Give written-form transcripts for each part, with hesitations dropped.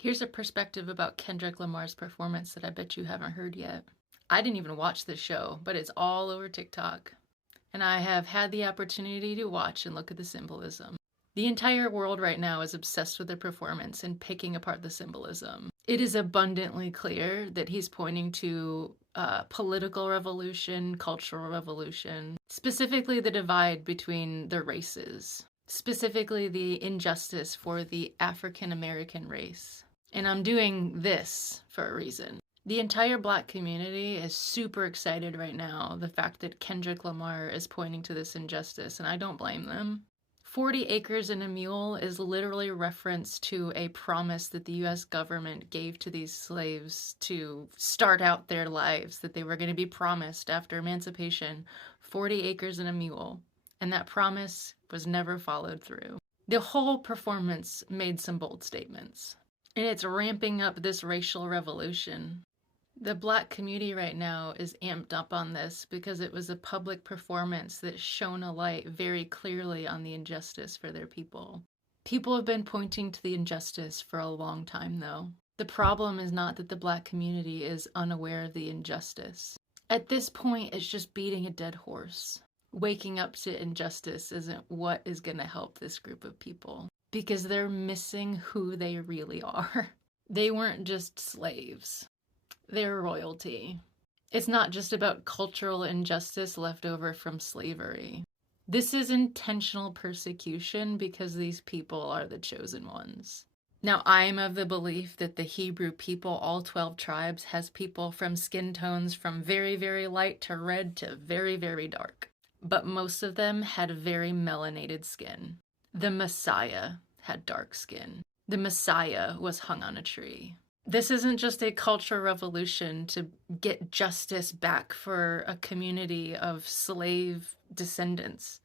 Here's a perspective about Kendrick Lamar's performance that I bet you haven't heard yet. I didn't even watch this show, but it's all over TikTok. And I have had the opportunity to watch and look at the symbolism. The entire world right now is obsessed with the performance and picking apart the symbolism. It is abundantly clear that he's pointing to political revolution, cultural revolution, specifically the divide between the races, specifically the injustice for the African American race. And I'm doing this for a reason. The entire Black community is super excited right now, the fact that Kendrick Lamar is pointing to this injustice, and I don't blame them. 40 acres and a mule is literally reference to a promise that the US government gave to these slaves to start out their lives, that they were going to be promised after emancipation 40 acres and a mule. And that promise was never followed through. The whole performance made some bold statements. And it's ramping up this racial revolution. The Black community right now is amped up on this because it was a public performance that shone a light very clearly on the injustice for their people. People have been pointing to the injustice for a long time, though. The problem is not that the Black community is unaware of the injustice. At this point, it's just beating a dead horse. Waking up to injustice isn't what is going to help this group of people, because they're missing who they really are. They weren't just slaves. They're royalty. It's not just about cultural injustice left over from slavery. This is intentional persecution because these people are the chosen ones. Now, I'm of the belief that the Hebrew people, all 12 tribes, has people from skin tones from very, very light to red to very, very dark. But most of them had very melanated skin. The Messiah had dark skin. The Messiah was hung on a tree. This isn't just a cultural revolution to get justice back for a community of slave descendants.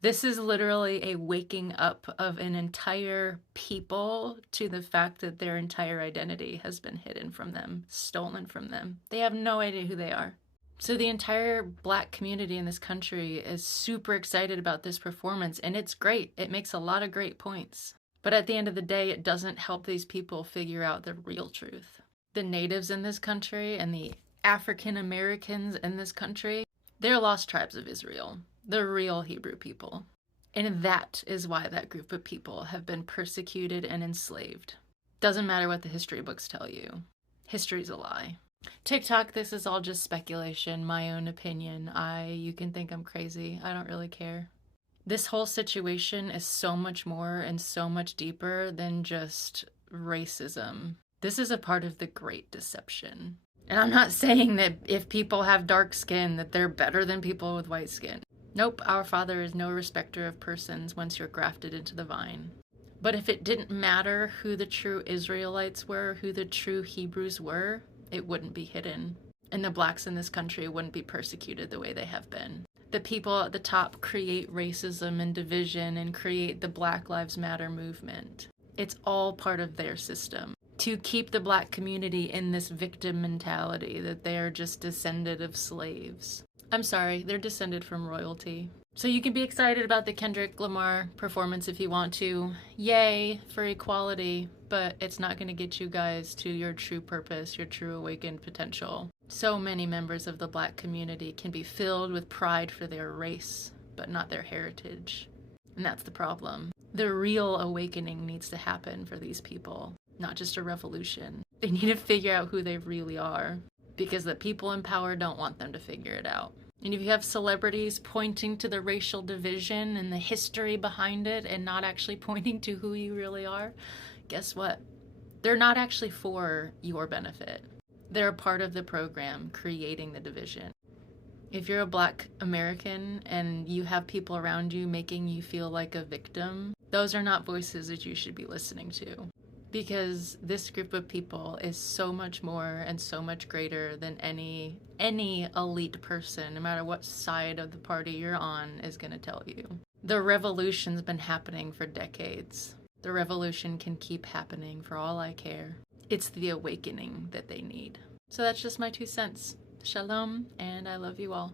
This is literally a waking up of an entire people to the fact that their entire identity has been hidden from them, stolen from them. They have no idea who they are. So the entire Black community in this country is super excited about this performance, and it's great. It makes a lot of great points. But at the end of the day, it doesn't help these people figure out the real truth. The natives in this country and the African Americans in this country, they're lost tribes of Israel. The real Hebrew people. And that is why that group of people have been persecuted and enslaved. Doesn't matter what the history books tell you. History's a lie. TikTok, this is all just speculation, my own opinion. You can think I'm crazy. I don't really care. This whole situation is so much more and so much deeper than just racism. This is a part of the Great Deception. And I'm not saying that if people have dark skin that they're better than people with white skin. Nope, our Father is no respecter of persons once you're grafted into the vine. But if it didn't matter who the true Israelites were, who the true Hebrews were, it wouldn't be hidden. And the Blacks in this country wouldn't be persecuted the way they have been. The people at the top create racism and division and create the Black Lives Matter movement. It's all part of their system. To keep the Black community in this victim mentality that they are just descended of slaves. I'm sorry, they're descended from royalty. So you can be excited about the Kendrick Lamar performance if you want to. Yay for equality, but it's not going to get you guys to your true purpose, your true awakened potential. So many members of the Black community can be filled with pride for their race, but not their heritage. And that's the problem. The real awakening needs to happen for these people, not just a revolution. They need to figure out who they really are, because the people in power don't want them to figure it out. And if you have celebrities pointing to the racial division and the history behind it and not actually pointing to who you really are, guess what? They're not actually for your benefit. They're a part of the program creating the division. If you're a Black American and you have people around you making you feel like a victim, those are not voices that you should be listening to. Because this group of people is so much more and so much greater than any elite person, no matter what side of the party you're on, is going to tell you. The revolution's been happening for decades. The revolution can keep happening for all I care. It's the awakening that they need. So that's just my 2 cents. Shalom, and I love you all.